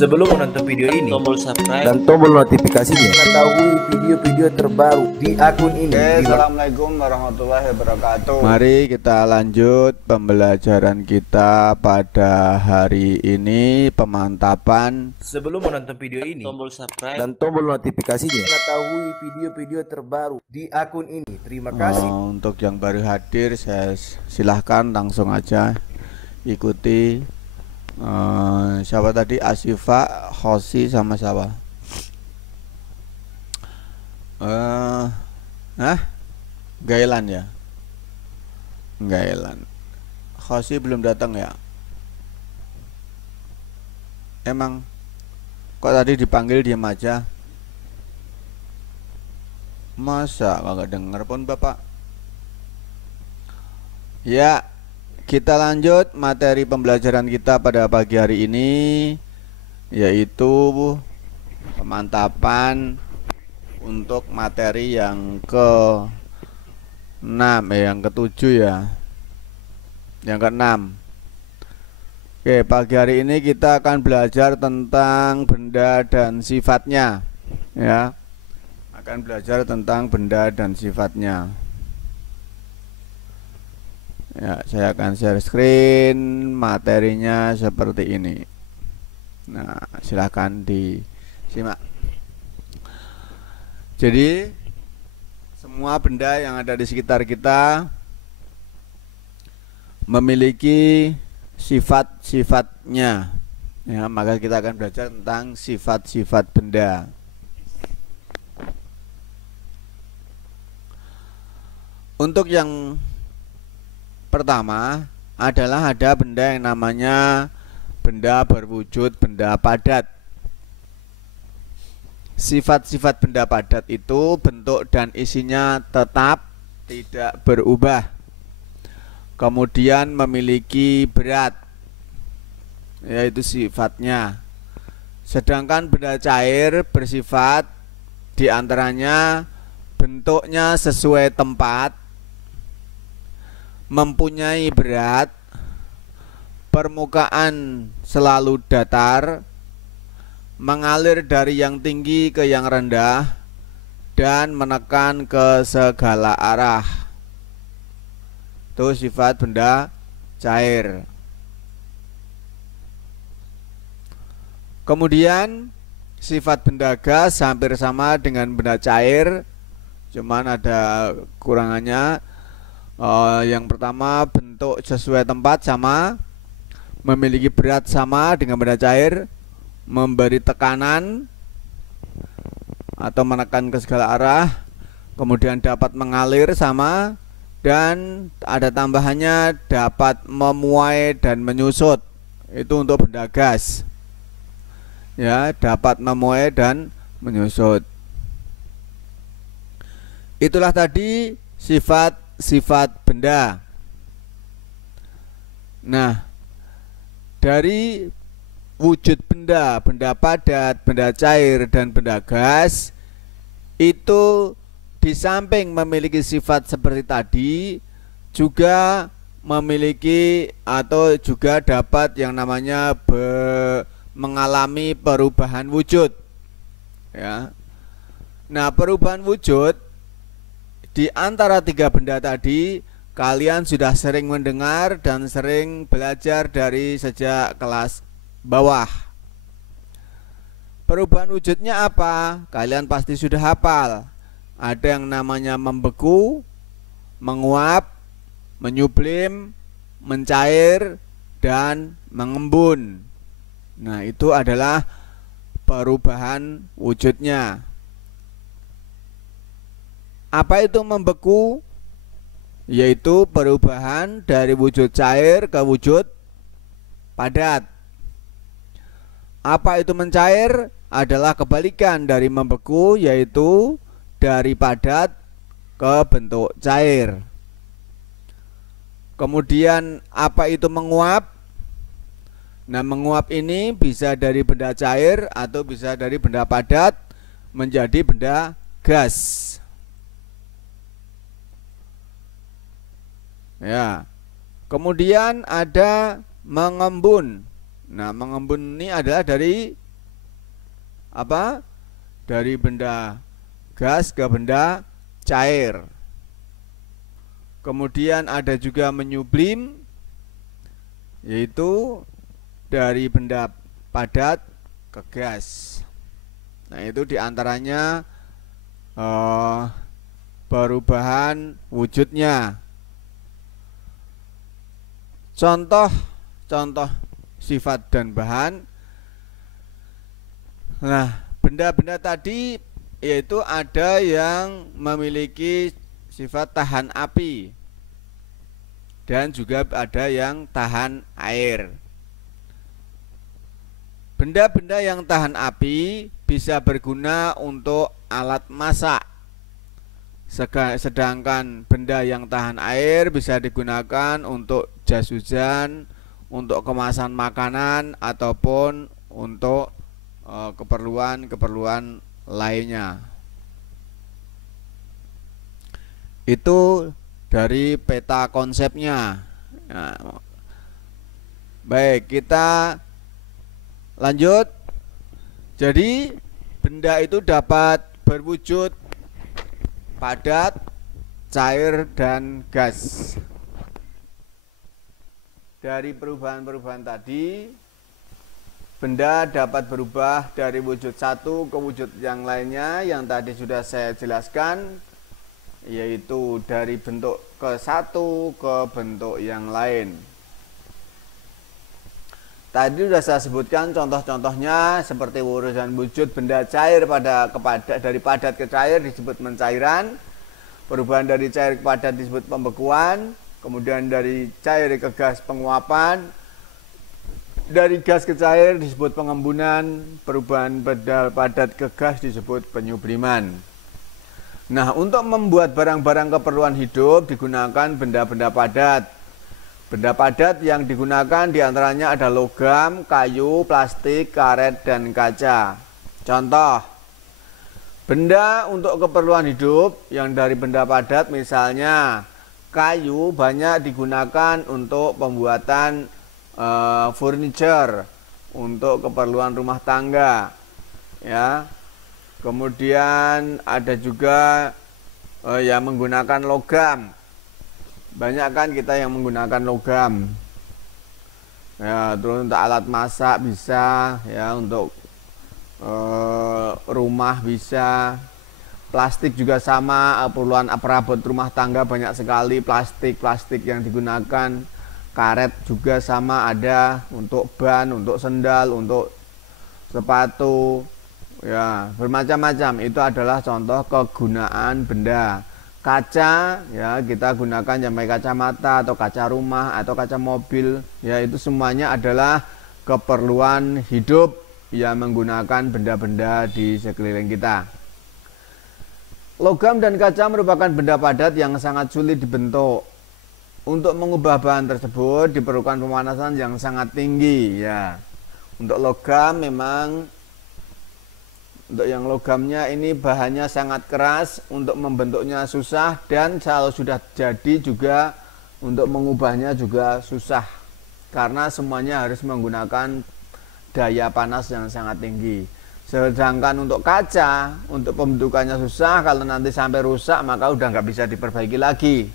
Sebelum menonton video ini, tombol subscribe dan tombol notifikasinya, mengetahui video-video terbaru di akun ini. Assalamualaikum warahmatullahi wabarakatuh. Mari kita lanjut pembelajaran kita pada hari ini, pemantapan. Sebelum menonton video ini, tombol subscribe dan tombol notifikasinya, mengetahui video-video terbaru di akun ini. Terima kasih. Untuk yang baru hadir, saya silahkan langsung aja ikuti. Siapa tadi? Asifa, Hosi, sama siapa? Gailan ya? Gailan. Hosi belum datang ya? Emang kok tadi dipanggil diam aja? Masa kagak denger pun Bapak? Ya, kita lanjut materi pembelajaran kita pada pagi hari ini, yaitu pemantapan untuk materi yang ke-6, yang ke-7 ya, yang ke-6. Oke, pagi hari ini kita akan belajar tentang benda dan sifatnya, ya. Akan belajar tentang benda dan sifatnya. Ya, saya akan share screen materinya seperti ini. Nah, silahkan disimak. Jadi, semua benda yang ada di sekitar kita memiliki sifat-sifatnya. Ya, maka kita akan belajar tentang sifat-sifat benda. Untuk yang pertama adalah ada benda yang namanya benda berwujud benda padat. Sifat-sifat benda padat itu bentuk dan isinya tetap tidak berubah. Kemudian memiliki berat, yaitu sifatnya. Sedangkan benda cair bersifat diantaranya bentuknya sesuai tempat, mempunyai berat, permukaan selalu datar, mengalir dari yang tinggi ke yang rendah, dan menekan ke segala arah. Itu sifat benda cair. Kemudian sifat benda gas hampir sama dengan benda cair, cuman ada kurangannya. Yang pertama, bentuk sesuai tempat sama, memiliki berat sama dengan benda cair, memberi tekanan atau menekan ke segala arah, kemudian dapat mengalir sama, dan ada tambahannya dapat memuai dan menyusut. Itu untuk benda gas. Ya, dapat memuai dan menyusut. Itulah tadi sifat benda. Nah, dari wujud benda, benda padat, benda cair, dan benda gas, itu di samping memiliki sifat seperti tadi, juga memiliki atau juga dapat yang namanya mengalami perubahan wujud, ya. Nah, perubahan wujud di antara tiga benda tadi, kalian sudah sering mendengar dan sering belajar dari sejak kelas bawah. Perubahan wujudnya apa? Kalian pasti sudah hafal. Ada yang namanya membeku, menguap, menyublim, mencair, dan mengembun. Nah, itu adalah perubahan wujudnya. Apa itu membeku? Yaitu perubahan dari wujud cair ke wujud padat. Apa itu mencair? Adalah kebalikan dari membeku, yaitu dari padat ke bentuk cair. Kemudian apa itu menguap? Nah, menguap ini bisa dari benda cair atau bisa dari benda padat menjadi benda gas. Ya. Kemudian ada mengembun. Nah, mengembun ini adalah dari apa? Dari benda gas ke benda cair. Kemudian ada juga menyublim, yaitu dari benda padat ke gas. Nah, itu diantaranya perubahan wujudnya. Contoh sifat dan bahan. Nah, benda-benda tadi yaitu ada yang memiliki sifat tahan api dan juga ada yang tahan air. Benda-benda yang tahan api bisa berguna untuk alat masak, sedangkan benda yang tahan air bisa digunakan untuk jas hujan, untuk kemasan makanan, ataupun untuk keperluan-keperluan lainnya. Itu dari peta konsepnya. Nah, baik, kita lanjut. Jadi benda itu dapat berwujud padat, cair, dan gas. Dari perubahan-perubahan tadi, benda dapat berubah dari wujud satu ke wujud yang lainnya yang tadi sudah saya jelaskan, yaitu dari bentuk ke satu ke bentuk yang lain. Tadi sudah saya sebutkan contoh-contohnya seperti urusan wujud benda cair dari padat ke cair disebut mencairan, perubahan dari cair ke padat disebut pembekuan, kemudian dari cair ke gas penguapan, dari gas ke cair disebut pengembunan, perubahan benda padat ke gas disebut penyubliman. Nah, untuk membuat barang-barang keperluan hidup digunakan benda-benda padat. Benda padat yang digunakan diantaranya ada logam, kayu, plastik, karet, dan kaca. Contoh, benda untuk keperluan hidup yang dari benda padat misalnya kayu banyak digunakan untuk pembuatan furniture, untuk keperluan rumah tangga, ya. Kemudian ada juga yang menggunakan logam. Banyak kan kita yang menggunakan logam. Ya, terus untuk alat masak bisa, ya, untuk rumah bisa. Plastik juga sama, perluan perabot rumah tangga banyak sekali plastik yang digunakan. Karet juga sama, ada untuk ban, untuk sendal, untuk sepatu. Ya, bermacam-macam. Itu adalah contoh kegunaan benda. Kaca, ya, kita gunakan sampai kacamata atau kaca rumah atau kaca mobil, ya, itu semuanya adalah keperluan hidup yang menggunakan benda-benda di sekeliling kita. Logam dan kaca merupakan benda padat yang sangat sulit dibentuk. Untuk mengubah bahan tersebut diperlukan pemanasan yang sangat tinggi, ya. Untuk logam memang, untuk yang logamnya ini bahannya sangat keras, untuk membentuknya susah, dan kalau sudah jadi juga untuk mengubahnya juga susah, karena semuanya harus menggunakan daya panas yang sangat tinggi. Sedangkan untuk kaca, untuk pembentukannya susah, kalau nanti sampai rusak maka udah nggak bisa diperbaiki lagi,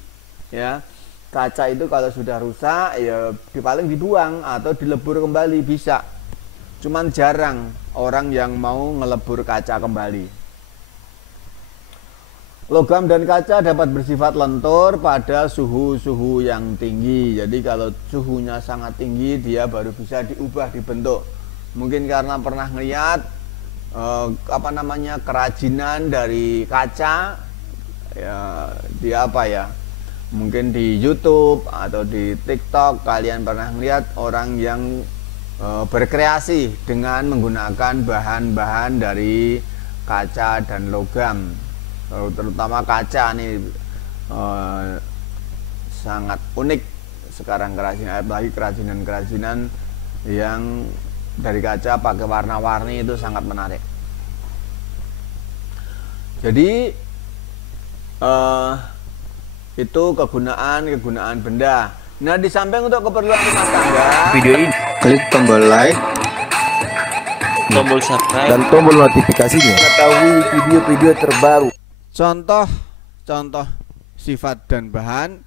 ya. Kaca itu kalau sudah rusak ya paling dibuang atau dilebur kembali bisa. Cuman jarang orang yang mau ngelebur kaca kembali. Logam dan kaca dapat bersifat lentur pada suhu-suhu yang tinggi. Jadi kalau suhunya sangat tinggi dia baru bisa diubah, dibentuk. Mungkin karena pernah ngeliat kerajinan dari kaca, ya, di apa ya? Mungkin di YouTube atau di TikTok kalian pernah ngeliat orang yang berkreasi dengan menggunakan bahan-bahan dari kaca dan logam. Terutama kaca nih sangat unik sekarang kerajinan, apalagi kerajinan yang dari kaca pakai warna-warni itu sangat menarik. Jadi itu kegunaan benda. Nah, di samping untuk keperluan rumah tangga, Video ini klik tombol like, tombol subscribe dan tombol notifikasinya. Mengetahui video-video terbaru. Contoh sifat dan bahan.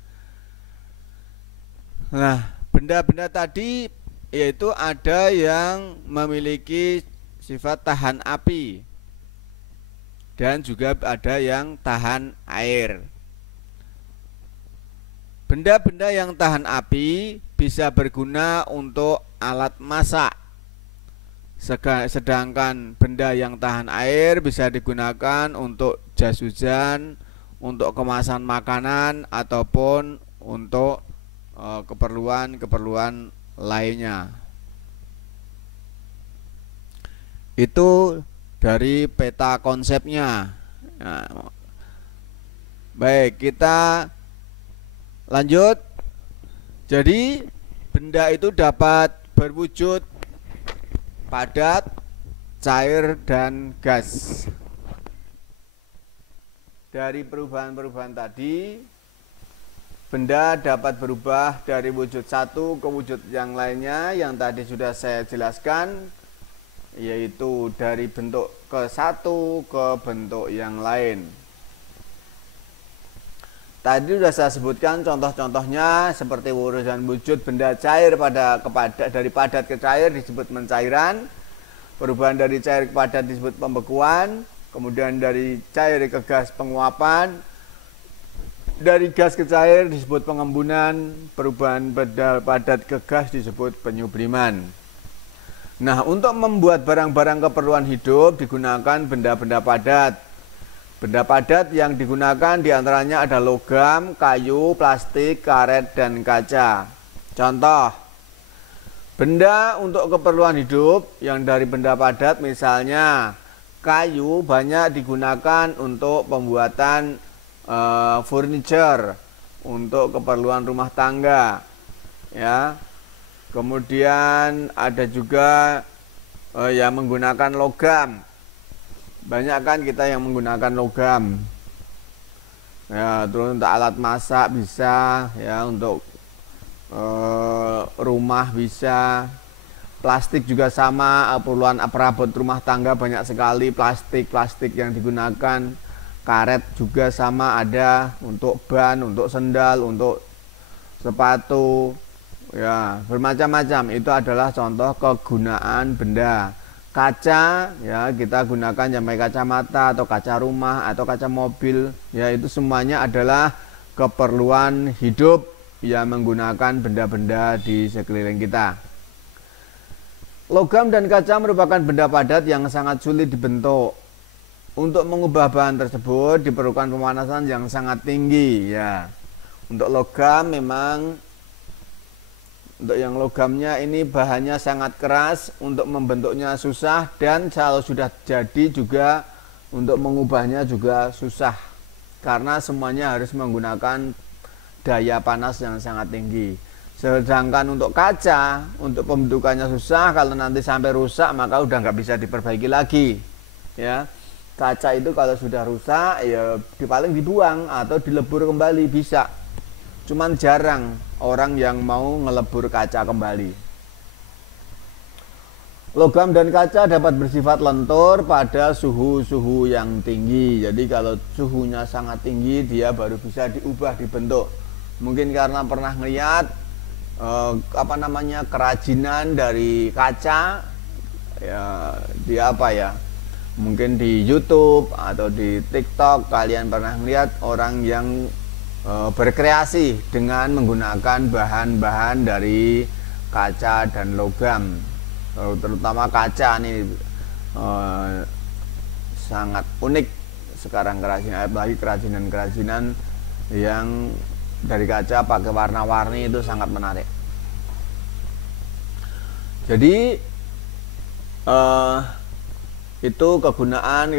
Nah, benda-benda tadi yaitu ada yang memiliki sifat tahan api dan juga ada yang tahan air. Benda-benda yang tahan api bisa berguna untuk alat masak, sedangkan benda yang tahan air bisa digunakan untuk jas hujan, untuk kemasan makanan ataupun untuk keperluan lainnya. Itu dari peta konsepnya. Nah, baik, kita lanjut. Jadi benda itu dapat berwujud padat, cair, dan gas. Dari perubahan-perubahan tadi, benda dapat berubah dari wujud satu ke wujud yang lainnya yang tadi sudah saya jelaskan, yaitu dari bentuk ke satu ke bentuk yang lain. Tadi sudah saya sebutkan contoh-contohnya seperti urusan wujud benda cair dari padat ke cair disebut mencairan, perubahan dari cair ke padat disebut pembekuan, kemudian dari cair ke gas penguapan, dari gas ke cair disebut pengembunan, perubahan benda padat ke gas disebut penyubliman. Nah, untuk membuat barang-barang keperluan hidup digunakan benda-benda padat. Benda padat yang digunakan diantaranya ada logam, kayu, plastik, karet, dan kaca. Contoh, benda untuk keperluan hidup yang dari benda padat misalnya kayu banyak digunakan untuk pembuatan furniture, untuk keperluan rumah tangga, ya. Kemudian ada juga yang menggunakan logam. Banyak kan kita yang menggunakan logam, ya. Terus untuk alat masak bisa, ya, untuk rumah bisa. Plastik juga sama, perluan perabot rumah tangga banyak sekali plastik yang digunakan. Karet juga sama, ada untuk ban, untuk sendal, untuk sepatu, ya, bermacam-macam. Itu adalah contoh kegunaan benda. Kaca, ya, kita gunakan sampai kacamata atau kaca rumah atau kaca mobil, ya, itu semuanya adalah keperluan hidup yang menggunakan benda-benda di sekeliling kita. Logam dan kaca merupakan benda padat yang sangat sulit dibentuk. Untuk mengubah bahan tersebut diperlukan pemanasan yang sangat tinggi, ya. Untuk logam memang, untuk yang logamnya ini bahannya sangat keras, untuk membentuknya susah, dan kalau sudah jadi juga untuk mengubahnya juga susah, karena semuanya harus menggunakan daya panas yang sangat tinggi. Sedangkan untuk kaca, untuk pembentukannya susah, kalau nanti sampai rusak maka udah nggak bisa diperbaiki lagi, ya. Kaca itu kalau sudah rusak ya paling dibuang atau dilebur kembali bisa. Cuman jarang orang yang mau ngelebur kaca kembali. Logam dan kaca dapat bersifat lentur pada suhu-suhu yang tinggi. Jadi kalau suhunya sangat tinggi dia baru bisa diubah, dibentuk. Mungkin karena pernah ngeliat kerajinan dari kaca, ya, di apa ya? Mungkin di YouTube atau di TikTok kalian pernah ngeliat orang yang berkreasi dengan menggunakan bahan-bahan dari kaca dan logam, terutama kaca ini sangat unik sekarang kerajinan, apalagi kerajinan yang dari kaca pakai warna-warni itu sangat menarik. Jadi itu kegunaan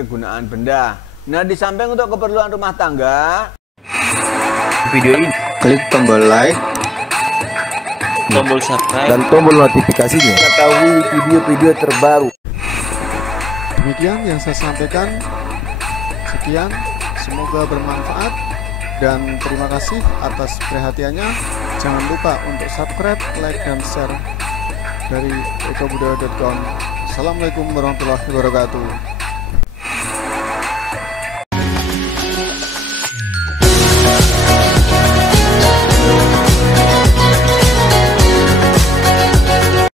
benda. Nah, di samping untuk keperluan rumah tangga, video ini Klik tombol like, tombol subscribe dan tombol notifikasinya. Mengetahui video-video terbaru. demikian yang saya sampaikan. Sekian, semoga bermanfaat dan terima kasih atas perhatiannya. Jangan lupa untuk subscribe, like, dan share dari ekobudaya.com. Assalamualaikum warahmatullahi wabarakatuh.